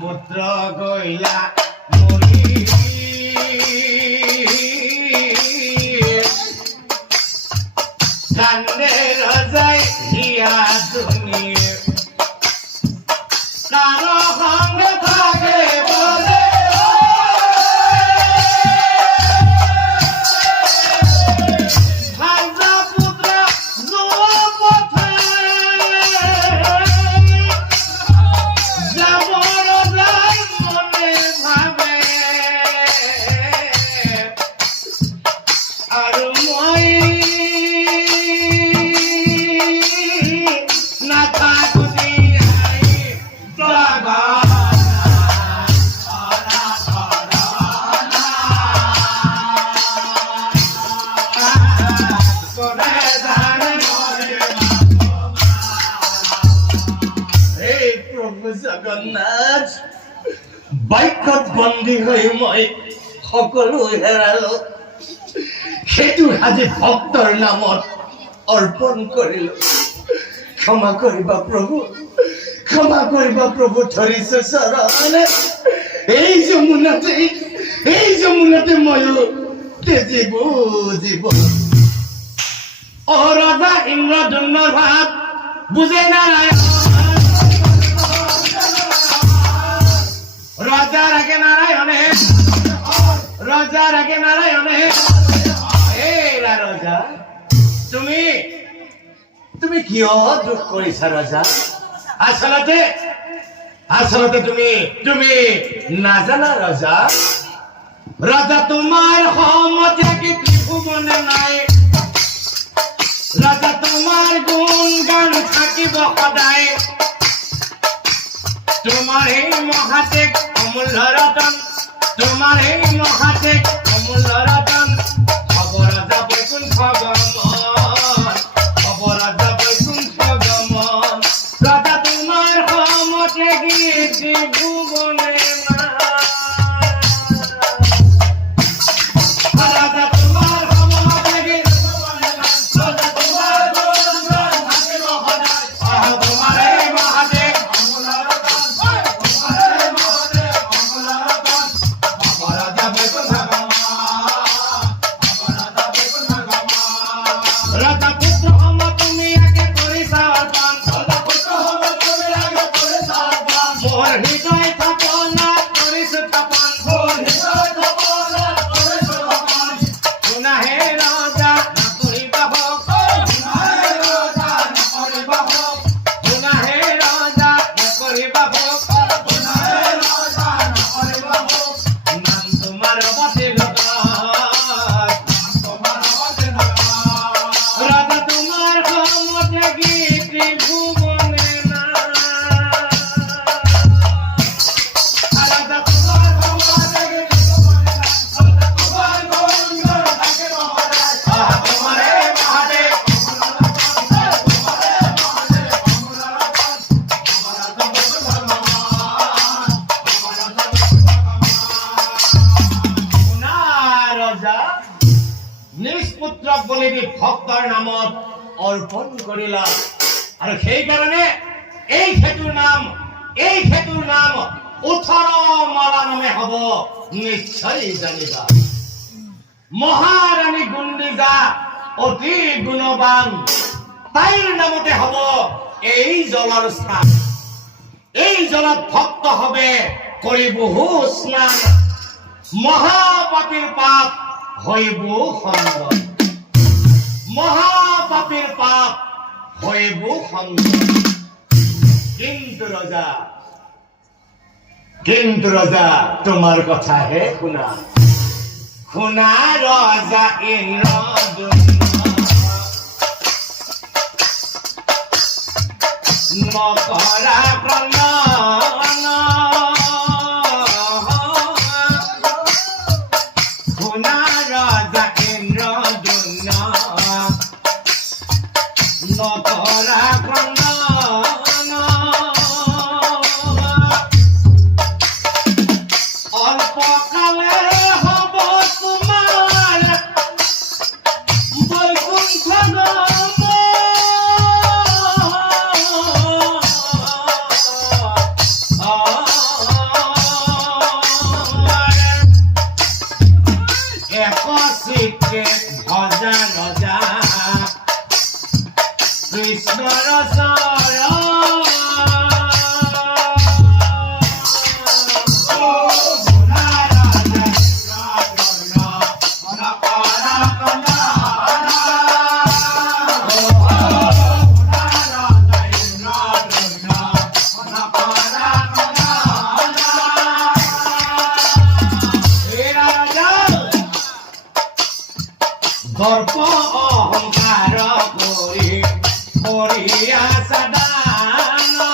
পুত্র গইলা মরি কান্দে রজাই হিয়া দুনিয়া কারো সঙ্গে থাকে বলে রাজা পুত্র জোয়া পথে যাব রজাই মনে ভাবে আর মই না থাকুনি জগন্নাথ বাইকত বন্দী হৈ মই সকলো হেৰালো সেইটো আজি ভক্তৰ নামত অৰ্পণ কৰিলো ক্ষমা কৰিবা প্ৰভু ধৰিছো চৰণে এই যমুনাতে ময়ো তেজিব জীৱ অ ৰজা ইন্দ্ৰধনুৰ ভাৱ বুজে নাৰায়ণ ৰাজাৰ আগে নাৰায়ণে এৰা ৰাজা তুমি কিয় দুখ কৰিছা রাজা আসলতে তুমি নাজানা রাজা তোমার সমতে কি ত্রিভুবনে নাই রাজা তোমার গুণ গান থাকিব সদায় তোমার এই মহাতেক অমূল্য রতন তোমার এই মহাতেক অমূল্য রতন খবরাজা বৈকুণ্ঠ গমন খবরাজা বৈকুণ্ঠ গমন রাজা তোমার সমতে গীতি ভুবনে রাজা তোমার সমতে গীতি ভুবনে রাজা তোমার তোমার এই মহাতেক নিষ্পুত্ৰক বলি দি ভক্তৰ নামত অৰ্পণ কৰিলা আৰু সেই কাৰণে এই খেতুৰ নাম 18 মালা নামে হ'ব নিশ্চয় জানিবা মহাৰাণী গুণ্ডিজা অতি গুণৱান তাইৰ নামতে হ'ব এই জলৰ স্নান এই জলত ভক্ত হবে কৰি বহু স্নান মহাপাপীৰ পাপ হইব সুন্দৰ, মহাপাপীৰ পাপ হইব সুন্দৰ। কিন্তু ৰাজা তোমাৰ কথা হে শুনা, শুনা ৰাজা নকৰা প্ৰণয়ন, শুনা ৰাজা ইন্দ্ৰদ্যুম্ন নকৰা প্ৰণয়ন, অল্পকালে হ'ব তোমাৰ বৈকুণ্ঠ ধাম। ভজা ৰজা কৃষ্ণৰ দৰ্প অহংকাৰ কৰি কৰিয়া সাদান,